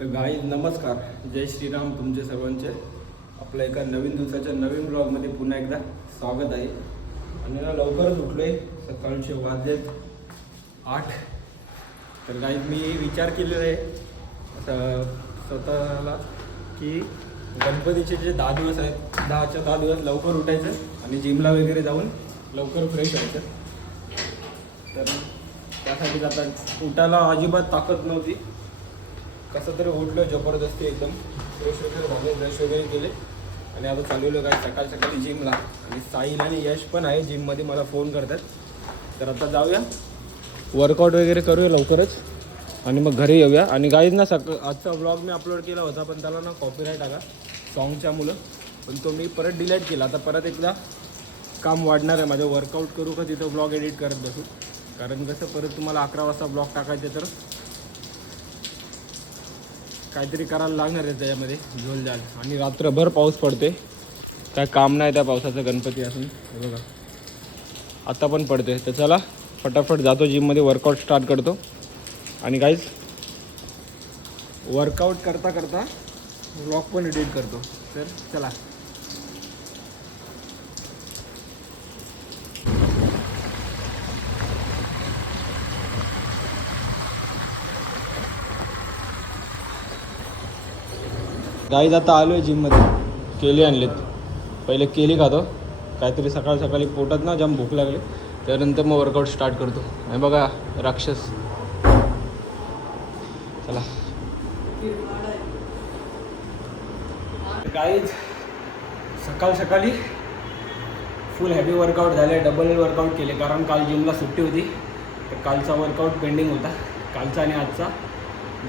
तर गाई नमस्कार, जय श्रीराम तुमचे सर्वांचे. आपल्या एका नवीन दिवसाच्या नवीन ब्लॉगमध्ये पुन्हा एकदा स्वागत आहे. आणि ना लवकरच उठलो आहे, सकाळचे वाजलेत 8. तर गाई मी विचार केलेला आहे स्वतःला की गणपतीचे जे 10 दिवस आहेत 10च्या 10 दिवस लवकर उठायचं आणि जिमला वगैरे जाऊन लवकर फ्रेश व्हायचं. तर त्यासाठी जातात उठायला अजिबात ताकद नव्हती, कसं तरी उठलो जबरदस्ती एकदम फ्रेश वगैरे झाले, ब्रश वगैरे केले आणि आता चालवलं काय सकाळी सकाळी जिमला. आणि साहिल आणि यश पण आहे जिममध्ये, मला फोन करतात. तर आता जाऊया, वर्कआउट वगैरे करूया लवकरच आणि मग घरी येऊया. आणि गाईज ना आजचा ब्लॉग मी अपलोड केला होता, पण त्याला ना कॉपीराईट आला सॉन्गच्या मुलं, पण तो मी परत डिलीट केला. आता परत एकदा काम वाढणार आहे माझं. वर्कआउट करू का तिथं ब्लॉग एडिट करत बसू, कारण कसं परत तुम्हाला 11 वाजता ब्लॉग टाकायचे तर काहीतरी करायला लागणार आहे त्याच्यामध्ये झोलझाल. आणि रात्रभर पाऊस पडते, काय काम नाही त्या पावसाचं गणपती असून. हे बघा आता पण पडते. तर चला फटाफट जातो जिममध्ये, वर्कआउट स्टार्ट करतो. आणि गाईज वर्कआउट करता करता व्लॉग पण एडिट करतो. तर चला. गाईज आता आलो आहे जिममध्ये, केली आणलेत. पहिले केली खातो, काहीतरी सकाळ सकाळी पोटात ना जाम भूक लागली, त्यानंतर मग वर्कआउट स्टार्ट करतो. आणि बघा राक्षस. चला गाईज सकाळ सकाळी फुल हॅवी वर्कआउट झाले, डबल वर्कआउट केले, कारण काल जिमला सुट्टी होती. तर कालचा वर्कआउट पेंडिंग होता, कालचा आणि आजचा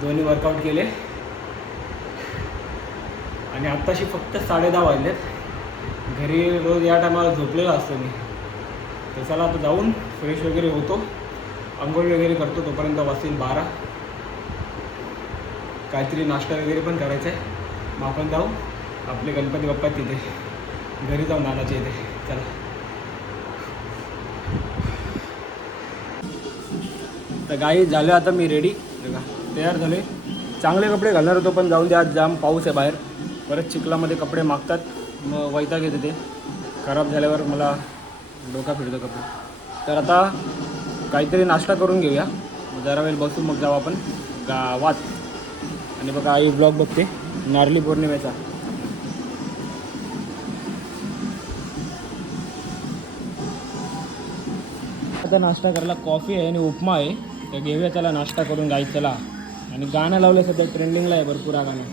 दोन्ही वर्कआउट केले. आणि आत्ताशी फक्त 10:30 वाजलेत. घरी रोज या टायमाला झोपलेला असतो मी. तर चला आता जाऊन फ्रेश वगैरे होतो, आंघोळ वगैरे करतो, तोपर्यंत वाजतील 12. काहीतरी नाश्ता वगैरे पण करायचा आहे. मग आपण जाऊ आपले गणपती बाप्पा तिथे, घरी जाऊ नानाच्या इथे. चला. तर गाई झालं आता मी रेडी, बघा तयार झाले. चांगले कपडे घालणार होतो, पण जाऊन दे, आज जाम पाऊस आहे बाहेर. परत चिखलामध्ये कपडे मागतात, मग वैताग येते, ते खराब झाल्यावर मला डोका फिरतो कपडे. तर आता काहीतरी नाश्ता करून घेऊया, जरा वेळ बसू, मग जाऊ आपण गावात. आणि बघा आई ब्लॉग बघते नारळी पौर्णिमेचा. आता नाश्ता करायला कॉफी आहे आणि उपमा आहे, तर घेऊया चला नाश्ता करून गाई. चला. आणि गाणं लावलं सध्या ट्रेंडिंगला आहे भरपूर हा गाणं,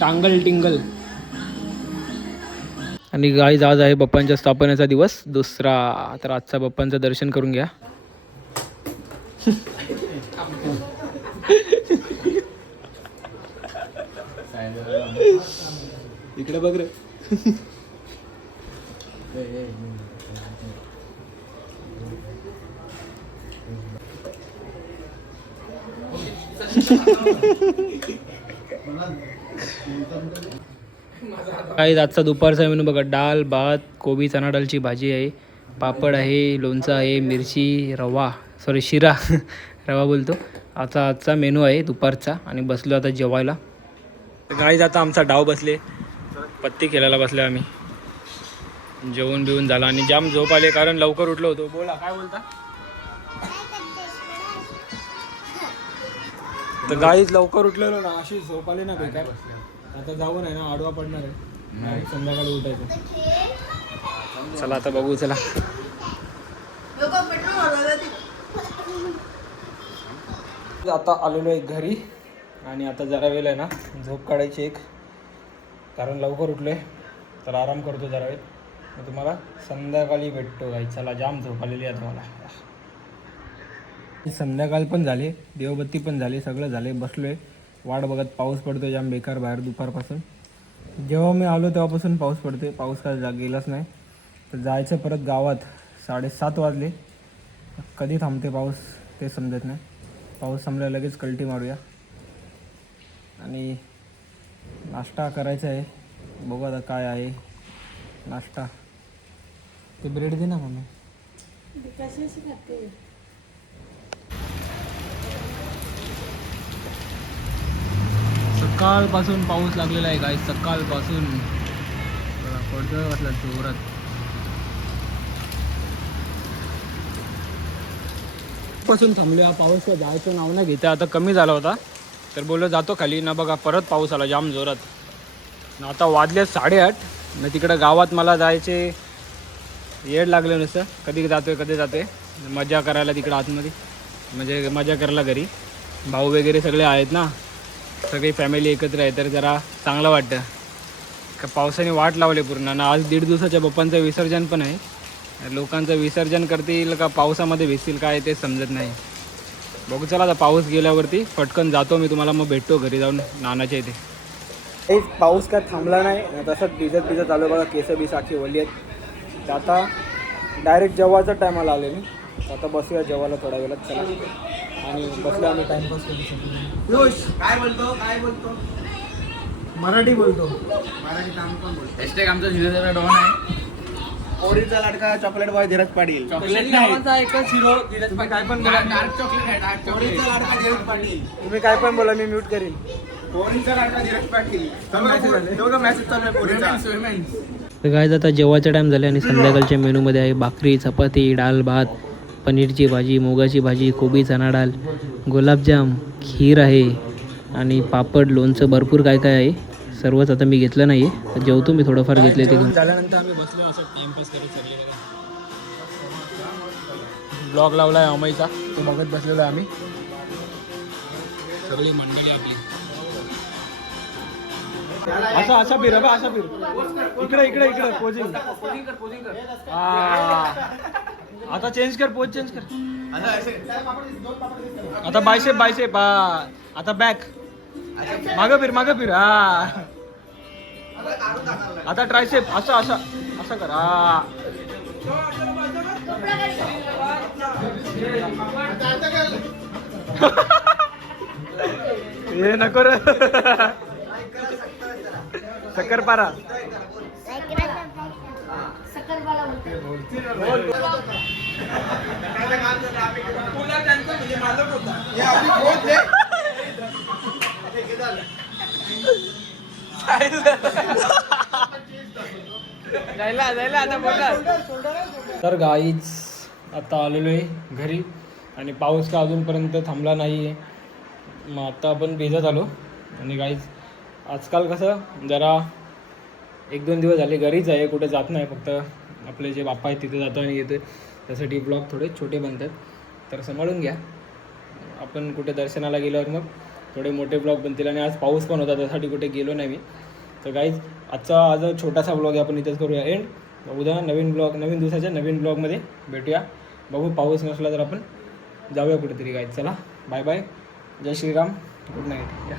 टांगल टिंगल. आणि गाईज आज आहे बाप्पांच्या स्थापनेचा दिवस 2. तर आजचा बाप्पांचं दर्शन करून घ्या. इकडे बघ रे. काही आजचा दुपारचा मेनू बघा, डाळ भात, कोबी चना डाळची भाजी आहे, पापड आहे, लोणचं आहे, मिरची, शिरा रवा बोलतो. आजचा मेनू आहे दुपारचा. आणि बसलो आता जेवायला. गाईज आता आमचा डाव बसले, पत्ती खेळायला बसले आम्ही. जेवण बिवून झालं आणि जाम झोप आले, कारण लवकर उठलो होतो. बोला काय बोलता. तर गाईज लवकर उठलेलो ना, अशी झोप आली ना बेकार. आता जाऊन आहे ना आडवा पडणार आहे, संध्याकाळी उठायचं. चला आता बघू. चला आता आलेलो आहे घरी. आणि आता जरा वेळ आहे ना झोप काढायची एक, कारण लवकर उठलो आहे, तर आराम करतो जरा वेळ. मी तुम्हाला संध्याकाळी भेटतो गाई. चला जाम झोप आलेली आहे तुम्हाला. संध्याकाळ पण झाली, देवबत्ती पण झाली, सगळं झाले. बसलो आहे वाट बघत. पाऊस पडतो जाम बेकार बाहेर दुपारपासून. जेव्हा मी आलो तेव्हापासून पाऊस पडते, पाऊस काय गेलाच नाही. तर जायचं परत गावात. 7:30 वाजले, कधी थांबते पाऊस ते समजत नाही. पाऊस संपल्या लगेच कल्टी मारूया. आणि नाश्ता करायचा आहे, बघू आता काय आहे नाश्ता. ते ब्रेड दे ना मम्मी. सकाळपासून पाऊस लागलेला आहे गाईस, सकाळपासून पडतोय वाटलं जोरात. पासून थांबल्या, पाऊस काय जायचं नाव नाही घेता. आता कमी झाला होता तर बोललो जातो खाली ना, बघा परत पाऊस आला जाम जोरात. आता वाजले 8:30 ना. तिकडं गावात मला जायचे येड लागलं नुसतं, कधी जातोय मजा करायला तिकडं आतमध्ये, म्हणजे मजा करायला घरी भाऊ वगैरे सगळे आहेत ना, सगळी फॅमिली एकत्र आहे तर जरा चांगलं वाटतं. का पावसाने वाट लावले पूर्ण ना. आज 1.5 दिवसाच्या बाप्पांचं विसर्जन पण आहे. लोकांचं विसर्जन करतील का पावसामध्ये भिजतील काय ते समजत नाही. बघू चला, आता पाऊस गेल्यावरती पटकन जातो मी, तुम्हाला मग भेटतो घरी जाऊन नानाच्या इथे. पाऊस काय थांबला नाही, तसंच भिजत आलो बघा, केस बीस आखी ओली आहेत. तर आता डायरेक्ट जेवायचा टायमाला आले मी. आता बसूया जेवायला थोड्या वेळात चला. आणि बसलो आम्ही टाइमपास करू शकतो. काय बोलतो मराठी बोलतो, मराठी काम पण बोलतो. हॅशटॅग आमचा धीरज डॉन आहे. पोरीचा लाडका chocolate boy Dheeraj Patil. Chocolate नावाचा एकच हिरो धीरज पाटील. काय पण बोला, डार्क चॉकलेट आहे, डार्क चॉकलेटचा लाडका धीरज पाटील. तुम्ही काय पण बोला, मी म्यूट करीन. पोरीचा लाडका धीरज पाटील. दोघं मॅसेज चालू आहे पोरीचा. तर काय आता जेवायचा टाइम झाला आणि संध्याकाळच्या मेनूमध्ये आहे भाकरी, चपाती, डाळ भात, पनीरची भाजी, मुगाची भाजी, कोबी चणा डाळ, गुलाबजाम, खीर आहे आणि पापड, लोणचं, भरपूर काय काय आहे. सर्वच आता मी घेतलं नाही आहे, तर जेवतो मी थोडंफार घेतले ते घेऊन. झाल्यानंतर आम्ही बसलो असं टाइमपास करत चालले. ब्लॉग लावला आहे अमईचा, तो बघत बसलेलो आहे आम्ही सगळी मंडळी आपली. असा फिर अबे, असा फिर इकडे पोजिंग. आता चेंज कर, पोज चेंज कर. आता बायसेप आता बॅक, मागं फिर. हा आता ट्रायसेप, असं कर. हा हे नको रे. शक्करपारा. तर गाईज आता आलेलो आहे घरी आणि पाऊस का अजूनपर्यंत थांबला नाही आहे. मग आता आपण भिजत आलो. आणि गाईज आजकाल कसं जरा 1-2 दिवस झाले घरीच आहे, कुठे जात नाही, फक्त आपले जे बाप्पा आहेत तिथे जातो आणि येतो. त्यासाठी ब्लॉग थोडे छोटे बनतात, तर सांभाळून घ्या. आपण कुठे दर्शनाला गेल्यावर मग थोडे मोठे ब्लॉग बनतील. आणि आज पाऊस पण होता, त्यासाठी कुठे गेलो नाही मी. तर गाईज आज छोटासा ब्लॉग आहे, आपण इथेच करूया एंड. उद्या नवीन दिवसाच्या नवीन ब्लॉगमध्ये भेटूया. बघू पाऊस नसला तर आपण जाऊया कुठेतरी गाईज. चला बाय बाय, जय श्रीराम, गुड नाईट.